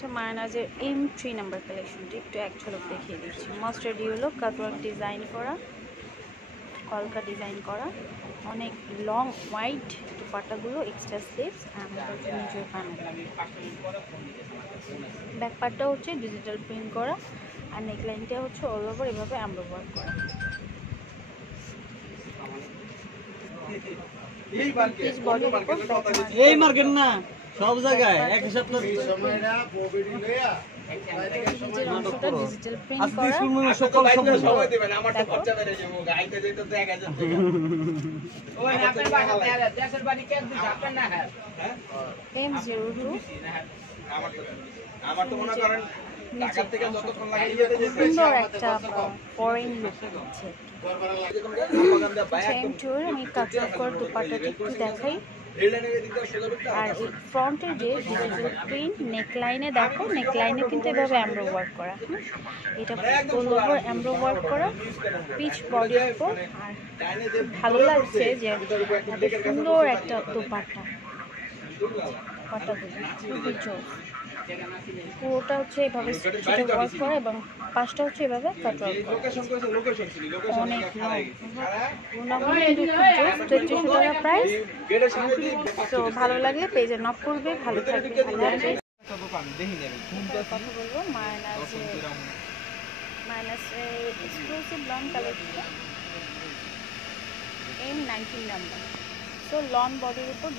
একটা মায়ানাজের M3 number কালেকশনটি একটু এক ঝলক দেখিয়ে দিচ্ছি। মাস্টার্ড ইয়েলো কাটওয়ার্ক ডিজাইন করা, কলকা ডিজাইন করা, অনেক লং হোয়াইট দুপাট্টাগুলো, এক্সট্রা স্লিভস, নিজের প্যানেল। ব্যাক পার্টটা হচ্ছে ডিজিটাল প্রিন্ট করা, আর নেকলাইনটা হচ্ছে অল ওভার এভাবে আমরা ওয়ার্ক করা। এই মার্কেট না সব জায়গায় এক সপ্তাহ ডিজিটাল প্রিন্ট করা। সকল সময় দিবেন আমারটা খরচা বেড়ে যাবে গাইতে যেতে তো 1000 টাকা ওই আপনার বাসা দেশের বাড়ি কে দিছে আপনার না হ্যাঁ M02 আমার তো মনে করেন ঢাকা থেকে যতক্ষণ লাগে যেতে সুন্দর একটা ফরেন লুক দিচ্ছে। আমি কাটওয়ার্ক করা দুপাট্টাটা একটু দেখাই। আর এই ফ্রন্টের যে ডিজিটাল প্রিন্ট নেকলাইনে দেখো, নেকলাইনে কিন্তু এভাবে এমব্রো ওয়ার্ক করা, এটা অল ওভার এমব্রো ওয়ার্ক করা পিচ বডির উপর। আর ভালো লাগছে যে এত সুন্দর একটা দুপাট্টা, দুপাট্টাগুলো খুবই জোর। পুরোটা হচ্ছে এভাবে সেটা ওয়ার্ক করা এবং পাশটা হচ্ছে এভাবে কাটওয়ার্ক করা, অনেক গুণাগুণ কিন্তু খুব জোর। 3300 টাকা প্রাইস। তো ভালো লাগলে পেজে নক করবে। ভালো থাকবে, ভালো হাফেজ। কথা বলবো মাইনাসের exclusive long collection M19 number. So long বডির উপর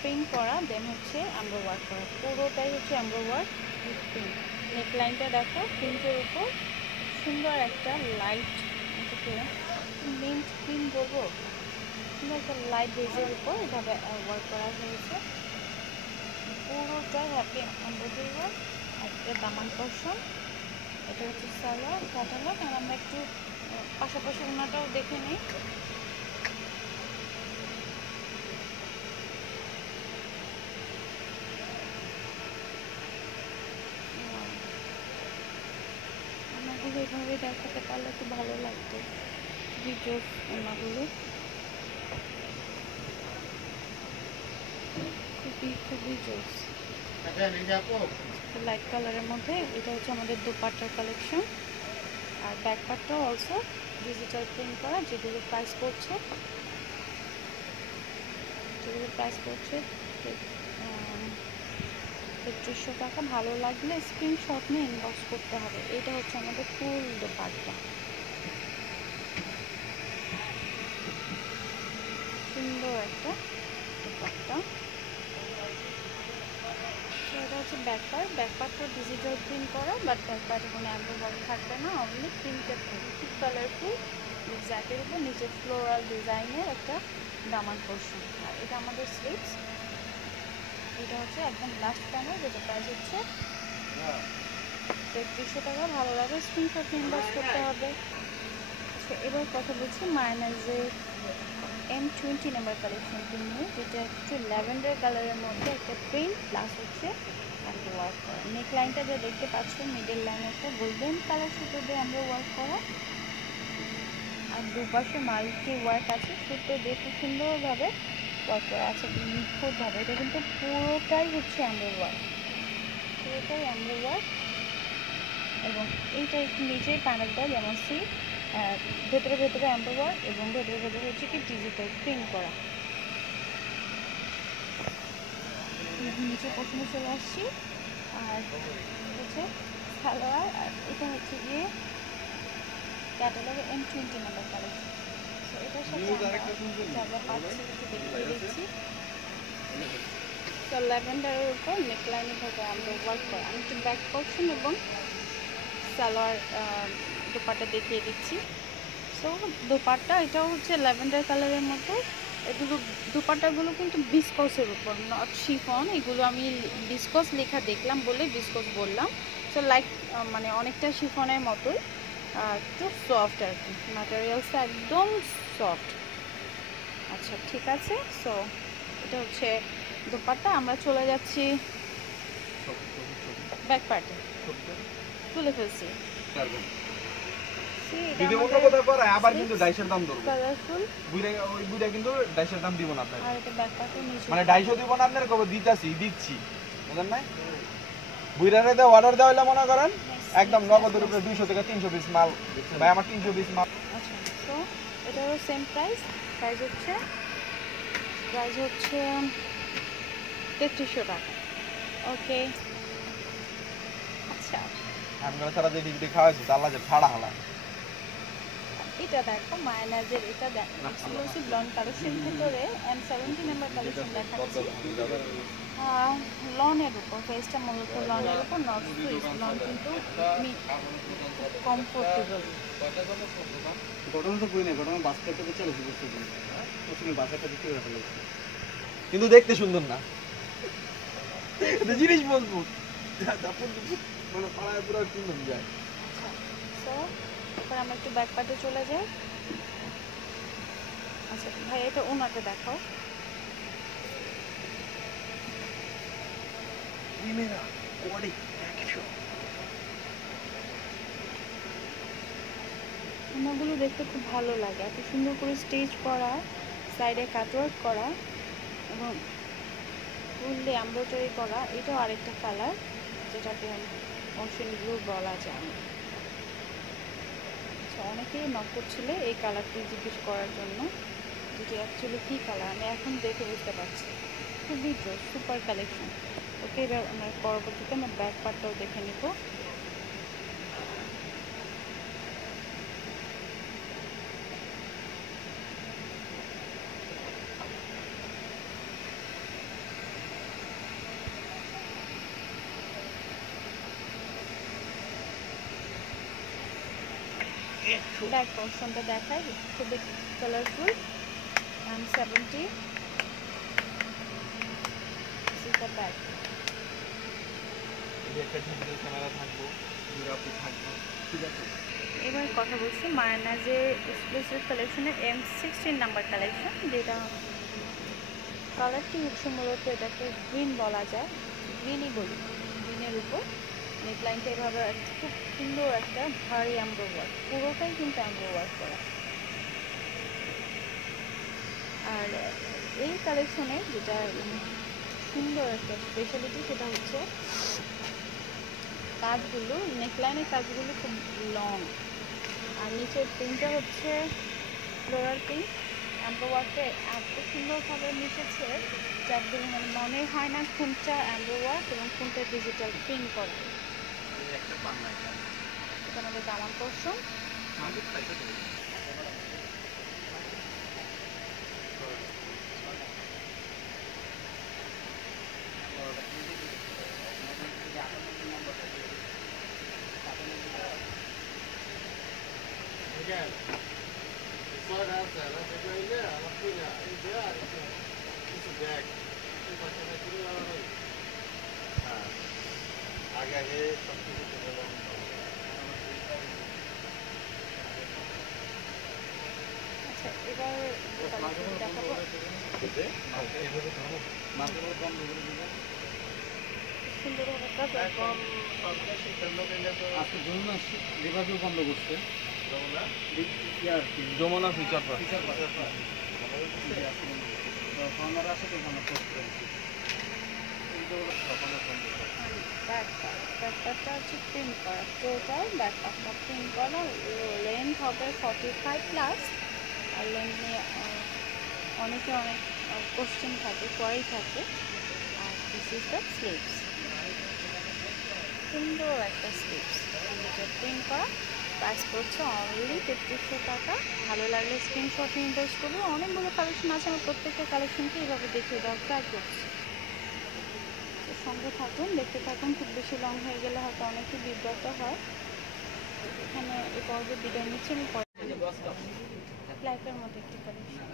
প্রিন্ট করা, দেন হচ্ছে এমব্রো ওয়ার্ক করা, পুরোটাই হচ্ছে এমব্রো ওয়ার্ক উইথ প্রিন্ট। নেকলাইনটা দেখো প্রিন্টের উপর সুন্দর একটা লাইট মিন্ট প্রিন্ট বলবো, সুন্দর একটা লাইট বেজের উপর এভাবে ওয়ার্ক করা হয়েছে। পুরোটাই হ্যাপি এমব্রয়ডারি ওয়ার্ক। একটা দামান পোরশন, এটা হচ্ছে সালোয়ার ক্যাটালগ। আর আমরা একটু পাশাপাশি ওনাটাও দেখে নিই। ওনাগুলো এভাবে দেখাতে পারলে তো ভালো লাগতো, ভিডিও ওনাগুলো খুবই জোস। লাইট কালারের মধ্যে এটা হচ্ছে আমাদের দুপাট্টার কালেকশন। আর ব্যাক পার্টটাও অলসো ডিজিটাল প্রিন্ট করা, যেগুলো প্রাইস পড়ছে 3300 টাকা। ভালো লাগলে স্ক্রিনশট নিয়ে ইনবক্স করতে হবে। এটা হচ্ছে আমাদের ফুল দুপাট্টা, সুন্দর একটা দুপাট্টা। এটা হচ্ছে ব্যাক পার্টটা ডিজিটাল প্রিন্ট করা, বাট ব্যাক পার্টে কোনো এমব্রয়ডারি থাকবে না, অনলি প্রিন্টেড থাকবে, খুব কালারফুল। জ্যাকের উপর নিচে ফ্লোরাল ডিজাইনের একটা দামান পোরশন। আর এটা আমাদের স্লিভস। এটা হচ্ছে একদম লাস্ট প্যানেল, যেটা প্রাইস হচ্ছে 3300 টাকা। ভালো লাগে স্ক্রিনশট ইনবক্স করতে হবে। আচ্ছা, এবার কথা বলছি মায়ানাজের M20 নাম্বার কালেকশনটি নিয়ে, যেটা একটু ল্যাভেন্ডার কালারের মধ্যে একটা প্রিন্ট প্লাস হচ্ছে এমব্রো ওয়ার্ক করা। নেকলাইনটা যা দেখতে পাচ্ছ মিডল লাইনে একটা গোল্ডেন কালার সুতো দিয়ে এমব্রো ওয়ার্ক করা, আর দুপাশে মাল্টি ওয়ার্ক আছে, সুতো দিয়ে খুব সুন্দরভাবে ওয়ার্ক করা আছে নিখুঁতভাবে। এটা কিন্তু পুরোটাই হচ্ছে এমব্রো ওয়ার্ক, এবং এইটা একটু নিচের প্যানেলটা যেমন সি ভেতরে এমব্রো ওয়ার্ক এবং ভেতরে হচ্ছে কি ডিজিটাল প্রিন্ট করা। নিচে পোর্শনে চলে আসছি। আর হচ্ছে সালোয়ার, আর এটা হচ্ছে গিয়ে ক্যাটালগের M20 নাম্বার কালেকশন। সো এটার সাথে আমরা পাচ্ছি একটু দেখিয়ে দিচ্ছি। তো ল্যাভেন্ডারের উপর নেকলাইনের ভাবে আমরা ওয়ার্ক করা। আমি একটু ব্যাক পোর্শন এবং সালোয়ার দুপাট্টা দেখিয়ে দিচ্ছি। সো দুপাট্টা এটাও হচ্ছে ল্যাভেন্ডার কালারের মতো। এগুলো দুপাট্টাগুলো কিন্তু বিসকসের উপর, নট শিফন। এগুলো আমি বিসকস লেখা দেখলাম বলে বিসকস বললাম। সো লাইক মানে অনেকটা শিফনের মতোই, একটু সফট আর কি, ম্যাটেরিয়ালসটা একদম সফট। আচ্ছা ঠিক আছে। সো এটা হচ্ছে দুপাট্টা। আমরা চলে যাচ্ছি ব্যাক পার্টে, তুলে ফেলছি। যদি অন্য কথা করে আবার কিন্তু ডাইশের দাম ধরবে, কালারফুল ওই বুইড়া কিন্তু ডাইশের দাম দিব না আপনাকে। আর এটা ব্যাক পার্টে নিচে মানে 250 দিব না আপনার, কবে দিচ্ছি বুঝেন না। বুইরারে দে অর্ডার দেওয়া হইলে মনে করেন একদম নগদের উপরে 200 থেকে 300 পিস মাল ভাই আমার 300 পিস মাল আচ্ছা, তো এটারও সেম প্রাইস। প্রাইস হচ্ছে 3300 টাকা। ওকে, আচ্ছা আমরা সারা যে ডিগ্রি খাওয়াইছি আল্লাহ যে ছাড়া হালা এটা দেখো মায়ানাজের, এটা এক্সক্লুসিভ লন কালেকশন ভিতরে M70 নাম্বার কালেকশন দেখাচ্ছি। লনের উপর ফেসটা মূলত লনের উপর, নট সুইস লন, কিন্তু কমফোর্টেবল। ঘটনা তো বই না, ঘটনা বাসটা তো চালাচ্ছি বুঝতে পারি প্রথমে বাসাটা দিতে রাখা লাগছে। কিন্তু দেখতে সুন্দর না জিনিস মজবুত মানে পাড়ায় পুরো সুন্দর যায়। সো এবার আমরা একটু ব্যাক পার্টে চলে যাই। আচ্ছা ভাই, এটা ওনাকে দেখাও। ওনাগুলো দেখতে খুব ভালো লাগে, এত সুন্দর করে স্টিচ করা, সাইডে কাটওয়ার্ক করা এবং ফুললি এমব্রয়ডারি করা। এটাও আরেকটা কালার যেটাকে ওশেন ব্লু বলা যায়। আচ্ছা, অনেকেই নক করছিল এই কালারটি জিজ্ঞেস করার জন্য, যেটি অ্যাকচুয়ালি কী কালার আমি এখন দেখে বুঝতে পারছি। খুবই সুপার কালেকশন। ওকে, এবার আমরা পরবর্তীতে আমরা ব্যাক পার্টটাও দেখে নিব। ব্যাক পোর্শনটা দেখাই, খুবই কালারফুল। M70 back. এবার কথা বলছি মায়ানাজের এক্সক্লুসিভ কালেকশনের M16 নাম্বার কালেকশন, যেটা কালারটি হচ্ছে মূলত এটাকে গ্রিন বলা যায়, গ্রিনই বলি। গ্রিনের উপর নেকলাইনটা এভাবে খুব সুন্দর একটা ভারী এমব্রো ওয়ার্ক, পুরোটাই কিন্তু এমব্রো ওয়ার্ক করা। আর এই কালেকশনে যেটা সুন্দর একটা স্পেশালিটি সেটা হচ্ছে কাজগুলো, নেকলাইনের কাজগুলো খুব লং, আর নিচের প্রিন্টটা হচ্ছে ফ্লোরাল প্রিন্ট। এমব্রো ওয়ার্কে এত সুন্দরভাবে মিশেছে যাগুলো মানে মনে হয় না খুনটা এমব্রো ওয়ার্ক এবং খুনটা ডিজিটাল প্রিন্ট করা। এটা আমাদের দামান পোর্শন। আচ্ছা, এবার দেখাবো সুন্দরভাবে কাজ কম। আজকে ধরুন রেবাজও বন্ধ করছে যমুনা ফিচার আমার আসে তো মনে করছে ব্যাকপ্যাকটা হচ্ছে প্রিন্ট করা, টোটাল ব্যাকপ্যাকটা প্রিন্ট করা। লেন্থ হবে 45+, আর লেন্থ নিয়ে অনেকে অনেক কোশ্চেন থাকে, পরেই থাকে। আর দিস ইজ দ্য স্লিভস, সুন্দর একটা স্লিভস যেটা প্রিন্ট করা। প্রাইস পড়ছে অনলি 3300 টাকা। ভালো লাগলে স্ক্রিনশট নিয়ে ইনভেস্ট করবো। অনেকগুলো কালেকশন আছে, আমি প্রত্যেকটা কালেকশনকে এইভাবে দেখিয়ে দেওয়ার ট্রাই করছি। সঙ্গে থাকুন, দেখতে থাকুন। খুব বেশি লং হয়ে গেলে হয়তো অনেকে বিব্রত হয়। এখানে এই পর্বে বিদায় নিচ্ছি আমি। ব্ল্যাকের মধ্যে একটি কালেকশন,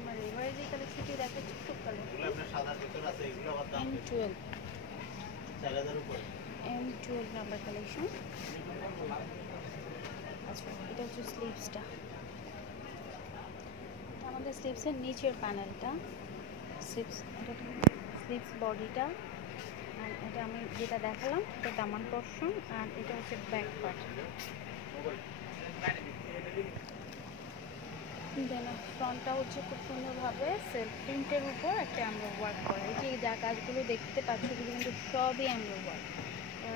আমার এবারে যে কালেকশনটি দেখাচ্ছি খুব কালেকশন M12 নাম্বার কালেকশন। আচ্ছা, এটা হচ্ছে স্লিভসটা, আমাদের স্লিভসের নিচের প্যানেলটা, স্লিভস বডিটা। আর এটা আমি যেটা দেখালাম এটা দামান পোর্শন, আর এটা হচ্ছে ব্যাক পার্ট। দেন ফ্রন্টটা হচ্ছে খুব সুন্দরভাবে সেলফ প্রিন্টের উপর একটা আমরা ওয়ার্ক করা। এই যে যা কাজগুলো দেখতে পাচ্ছ এগুলো কিন্তু সবই আমরা ওয়ার্ক।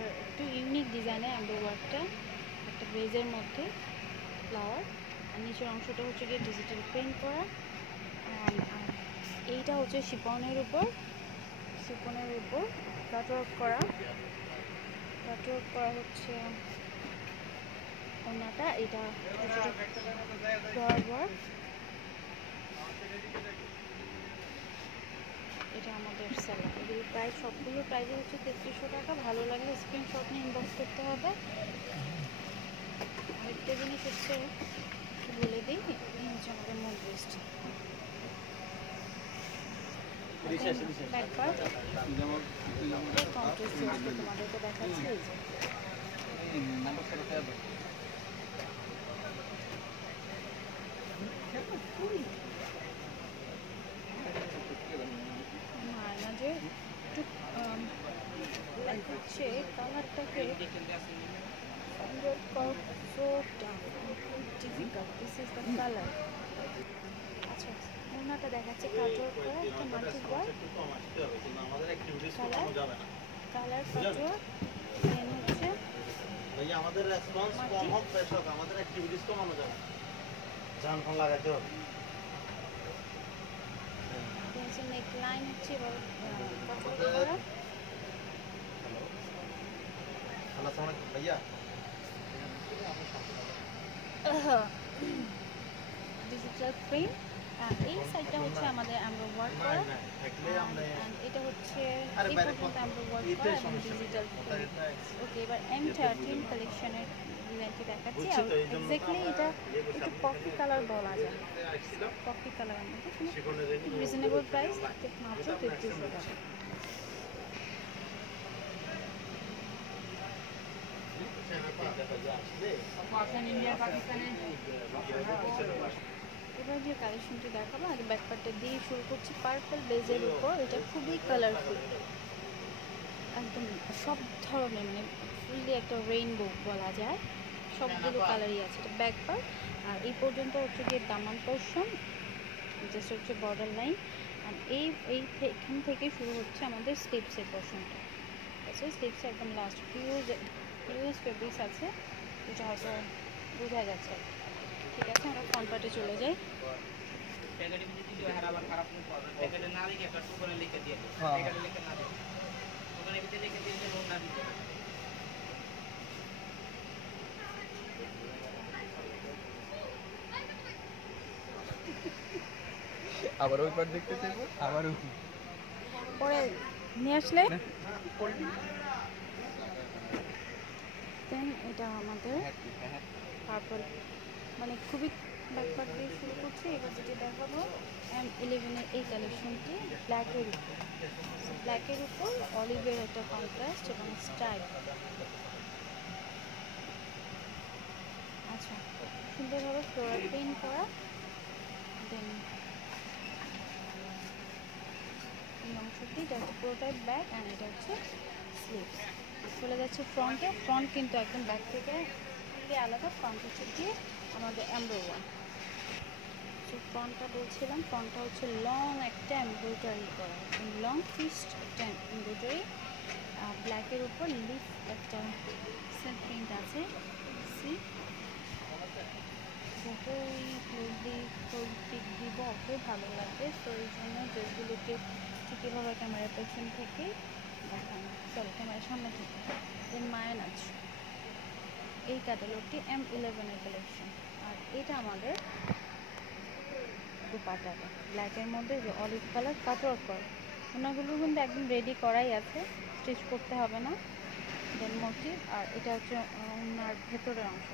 আর একটু ইউনিক ডিজাইনের এমব্রয়ডারি ওয়ার্কটা, একটা বেজের মধ্যে ফ্লাওয়ার, আর নিচের অংশটা হচ্ছে গিয়ে ডিজিটাল প্রিন্ট করা। আর এইটা হচ্ছে শিফনের উপর কাটওয়ার্ক করা হচ্ছে ওনাটা। এটা ওয়ার্ক, এটা আমাদের স্যালাড। এগুলো প্রাইস, সবগুলো প্রাইস হচ্ছে 3300 টাকা। ভালো লাগলে স্ক্রিনশট নিয়ে ইনবক্স করতে হবে। আরেকটা জিনিস হচ্ছে বলে দিই, এই হচ্ছে আমাদের মুগ বেস্ট ব্যাকপার্ট। কন্ট্রাস্ট তোমাদেরকে দেখাচ্ছি। এই যে না যে একটু হচ্ছে কালারটাকে আচ্ছা, ওনাটা দেখাচ্ছে কাটওয়ার্ক করা, একটা মাল্টি ওয়ার্ক কালার কাটওয়ার্ক, দেন হচ্ছে আমাদের রেসপন্স কম হোক দর্শক, আমাদের অ্যাক্টিভিটিস কমানো যাবে, জান ফোন লাগাইতে হবে। নেক লাইন হচ্ছে এবার কাটওয়ার্ক করা। হ্যালো ভাইয়া, ডিজিটাল প্রিন্ট। এই সাইডটা হচ্ছে আমাদের আমরা ওয়ার্ক করা, এটা হচ্ছে এই পর্যন্ত আমরা ওয়ার্ক করা এবং ডিজিটাল প্রিন্ট। ওকে, এবার M13 কালেকশনের ডিজাইনটি দেখাচ্ছি। এক্স্যাক্টলি এটা একটু কফি কালার বলা যায়, কফি কালারের মধ্যে রিজনেবল প্রাইস, মাত্র 3300 টাকা। এবার যে কালেকশনটি দেখাবো, আগে ব্যাকপার্টটা দিয়ে শুরু করছি। পার্পল বেজের উপর, এটা খুবই কালারফুল, একদম সব ধরনের, মানে ফুললি একটা রেইনবো বলা যায়, সবগুলো কালারই আছে। এটা ব্যাকপার্ট, আর এই পর্যন্ত হচ্ছে গিয়ে দামান পোর্শন, জাস্ট হচ্ছে বর্ডার লাইন। আর এখান থেকে শুরু হচ্ছে আমাদের স্লিপসের পোর্শনটা। আচ্ছা, স্লিপসে একদম লাস্ট ফিউজ ফেব্রিক্স আছে, যেটা হয়তো বোঝা যাচ্ছে। ঠিক আছে, আমরা ফ্রন্ট পার্টে চলে যাই। আবার ওই পার দেখতে চাইবো, আবার পরে নিয়ে আসলে দেন এটা আমাদের পার্পল, মানে খুবই ব্যাকপার্ট দিয়ে শুরু করছি। এবার যেটি দেখাবো M11-এর এই কালেকশনটি ব্ল্যাকের উপর অলিভের একটা কন্ট্রাস্ট এবং স্টাইল। আচ্ছা, সুন্দরভাবে ফ্লোরাল পেইন্ট করা। দেন এই অংশটি, এটা হচ্ছে পুরোটাই ব্যাক, অ্যান্ড এটা হচ্ছে স্লিভস। চলে যাচ্ছে ফ্রন্টে। ফ্রন্ট কিন্তু একদম ব্যাক থেকে আলাদা, ফ্রন্ট হচ্ছে গিয়ে আমাদের এমব্রয়ডারি। সো ফ্রন্টটা বলছিলাম, ফ্রন্টটা হচ্ছে লং একটা এমব্রয়ডারি করা, লং ফিস্ট একটা এমব্রয়ডারি। ব্ল্যাকের উপর লিফ একটা সেলফ প্রিন্ট আছে। সি যতই ক্লোজলি পিক দিব অতই ভালো লাগবে। তো এই জন্য ড্রেসগুলোকে ঠিক এভাবে ক্যামেরার পেছন থেকে দেখানো, চলো ক্যামেরার সামনে থেকে। দেন মায়ানাজ, এই ক্যাটালগটি M11-এর কালেকশন। আর এটা আমাদের দুপাট্টাটা ব্ল্যাকের মধ্যে যে অলিভ কালার কাটওয়ার্ক করা, ওনাগুলো কিন্তু একদম রেডি করাই আছে, স্টিচ করতে হবে না। দেন মোটিভ, আর এটা হচ্ছে ওনার ভেতরের অংশ।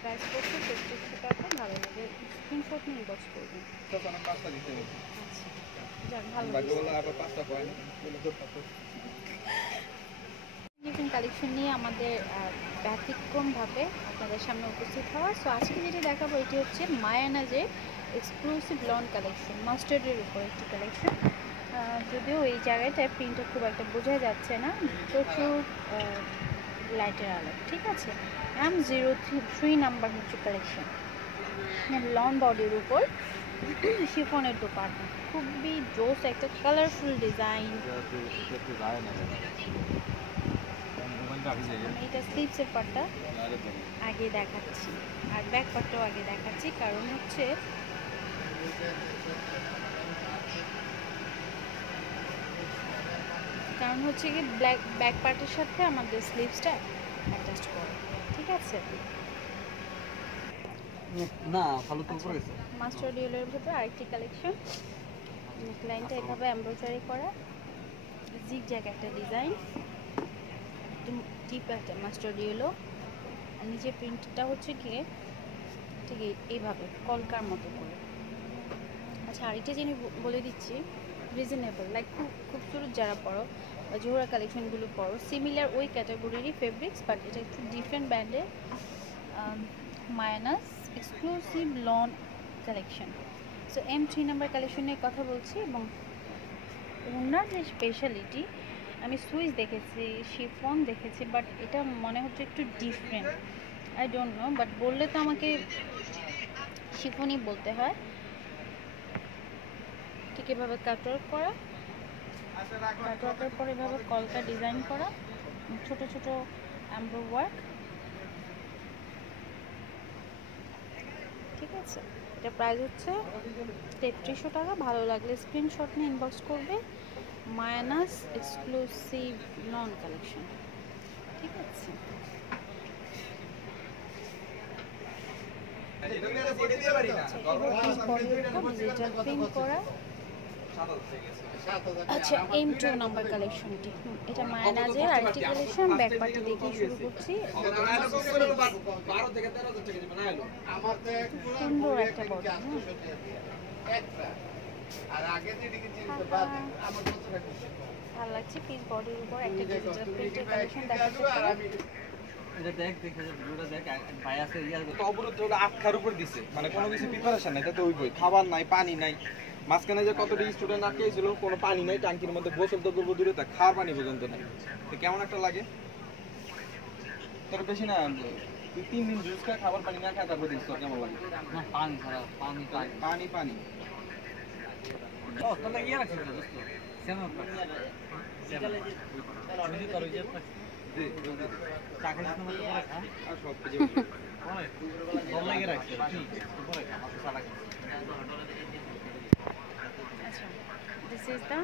প্রাইস করছে 3300 টাকা। ভালো লাগে স্ক্রিনশট নিয়ে ইনবক্স করবেন। পাঁচটা দিতে বলছি, আচ্ছা, যাক ভালো বাকিগুলো আবার পাঁচটা পয়েন্ট ডিফারেন্ট কালেকশন নিয়ে আমাদের ব্যতিক্রমভাবে আপনাদের সামনে উপস্থিত হওয়া। সো আজকে যেটি দেখাবো, এটি হচ্ছে মায়ানাজের এক্সক্লুসিভ লন কালেকশন, মাস্টার্ডের উপর একটি কালেকশন। যদিও এই জায়গাটায় প্রিন্টটা খুব একটা বোঝা যাচ্ছে না, প্রচুর লাইটের আলো। ঠিক আছে, M03 নাম্বার হচ্ছে কালেকশন, লন বডির উপর শিফনের দোপাট্টা খুবই জোস, একটা কালারফুল ডিজাইন। আমি এটা স্লিভসের পাটটা আগে দেখাচ্ছি আর ব্যাক পাটটাও আগে দেখাচ্ছি, কারণ হচ্ছে কি ব্যাক পার্টের সাথে আমাদের স্লিভসটা অ্যাটাচ করে, ঠিক আছে। না ভালো তো উপরে গেছে। মাস্টার ডিউলের ভিতরে আরেকটি কালেকশন, নেকলাইনটা এভাবে এমব্রয়ডারি করা, জিগজ্যাগ একটা ডিজাইন, একদম ডিপ একটা মাস্টার ডিউলো, আর নিচে প্রিন্টটা হচ্ছে গিয়ে ঠিক এইভাবে কলকার মতো করে। আচ্ছা আরেকটা জিনিস বলে দিচ্ছি, রিজনেবল, লাইক খুব খুবসুরত যারা পড়ো বা জোহরা কালেকশনগুলো পড়ো, সিমিলার ওই ক্যাটাগরিরই ফেব্রিক্স, বাট এটা একটু ডিফারেন্ট ব্র্যান্ডের, minus exclusive loan collection. So M3 number কালেকশনের কথা বলছি, এবং ওনার যে স্পেশালিটি, আমি সুইচ দেখেছি, শিফন দেখেছি, বাট এটা মনে হচ্ছে একটু different, I don't know, but বললে তো আমাকে শিফনই বলতে হয়। ঠিক এভাবে কাটওয়ার্ক করা, কাটওয়ার্কের পর এভাবে কলকা ডিজাইন করা, ছোট ছোট এমব্রো ওয়ার্ক, ঠিক আছে। এটা প্রাইস হচ্ছে 3300 টাকা। ভালো লাগলে স্ক্রিনশট নিয়ে ইনবক্স করবে, মাইনাস এক্সক্লুসিভ নন কালেকশন, ঠিক আছে। ডিজিটাল প্রিন্ট করা, আচ্ছা M2 নাম্বার কালেকশনটি, এটা মায়ানাজের আরেকটি কালেকশন। ব্যাক পার্টে দেখে শুরু করছি, সুন্দর একটা বডি, ভালো লাগছে। পিস বডির উপর একটা ডিজিটাল প্রিন্টের কালেকশন দেখাচ্ছে। এটা দেখ ভিডিওটা দেখ, ভাই আছে তো অবরোধ হলো 8 খার উপর দিছে, মানে কোনো কিছু প্রিপারেশন নাই, তাতে ওই বই খাবার নাই, পানি নাই, মাঝখানে যে কতটি স্টুডেন্ট আটকে ছিল, কোনো পানি নাই, ট্যাঙ্কির মধ্যে গোসল তো করবো দূরে, তা খাওয়ার পানি পর্যন্ত নাই। তো কেমন একটা লাগে তোর? বেশি না, তুই 3 দিন জুস খা, খাবার পানি না খা, তারপর দিস, তোর কেমন লাগে? না পানি ছাড়া, পানি পানি ও তোমরা ইয়ে রাখছিস না দোস্ত, সেমন যদি তোর ইয়ে টাকা দিস না মত করে খা, আর সব কিছু ওই ভালো লাগে রাখছিস ঠিক উপরে খা, মাথা সারা খা। আচ্ছা, দিস ইজ দ্য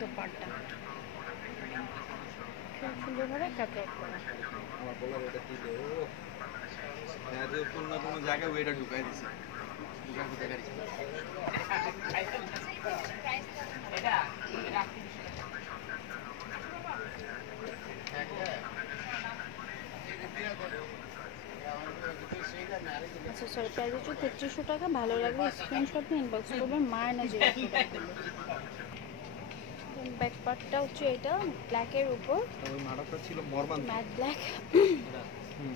দোপাট্টা, খুব সুন্দরভাবে কাটওয়ার্ক করা। আমার বলার এটা কি রে, ও এত কোনো জায়গায় ওইটা ঢুকাই দিছে, ঢুকাই দিতে গাড়ি এটা আচ্ছা সরি, প্রাইস হচ্ছে 3300 টাকা। ভালো লাগলে স্ক্রিনশট নিয়ে ইনবক্স করবেন, মায়ানাজের ব্যাক পার্টটা হচ্ছে এটা ব্ল্যাকের উপর, ওই মারাটা ছিল মর্মান্তিক, ম্যাট ব্ল্যাক,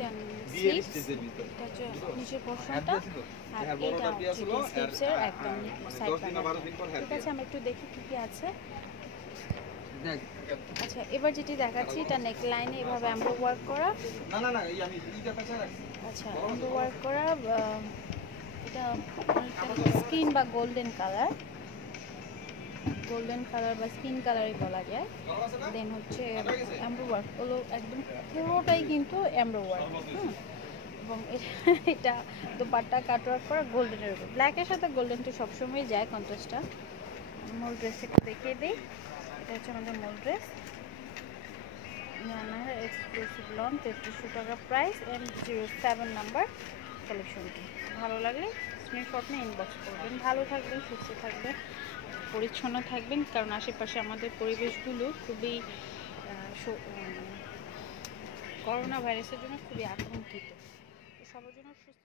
দেন বিয়ের স্লিভস, স্টেজের ভিতর এটা হচ্ছে নিচের পোরশনটা, আর হ্যাঁ এটা বড়টা বিয়ে ছিল, হচ্ছে স্লিভসের একদম সাইড 10 দিন না 12 দিন পর হ্যাঁ। ঠিক আছে, আমরা একটু দেখি কি কি আছে। দেখ আচ্ছা এবার যেটি দেখাচ্ছি, এটা নেক লাইনে এভাবে এমব্রো ওয়ার্ক করা, না না না এই আমি এইটা কাছে রাখছি। আচ্ছা এমব্রো ওয়ার্ক করা, এটা স্কিন বা গোল্ডেন কালার বা স্কিন কালারই বলা যায়। দেন হচ্ছে এমব্রো ওয়ার্ক হলো একদম পুরোটাই কিন্তু এমব্রো ওয়ার্ক, এবং এটা দোপাট্টা কাটওয়ার্ক করা গোল্ডেনের উপর, ব্ল্যাকের সাথে গোল্ডেন তো সবসময় যায় কন্ট্রাস্টটা। মূল ড্রেস একটু দেখিয়ে দিই, এটা হচ্ছে আমাদের মূল ড্রেস, এক্সক্লুসিভ লন, 3300 টাকা প্রাইস, M07 নাম্বার কালেকশনটি। ভালো লাগলে স্ক্রিনশট নিয়ে ইনবক্স করবেন। ভালো থাকবেন, সুস্থ থাকবেন, পরিচ্ছন্ন থাকবেন, কারণ আশেপাশে আমাদের পরিবেশগুলো খুবই করোনা ভাইরাসের জন্য খুবই আতঙ্কিত। সবার জন্য সুস্থ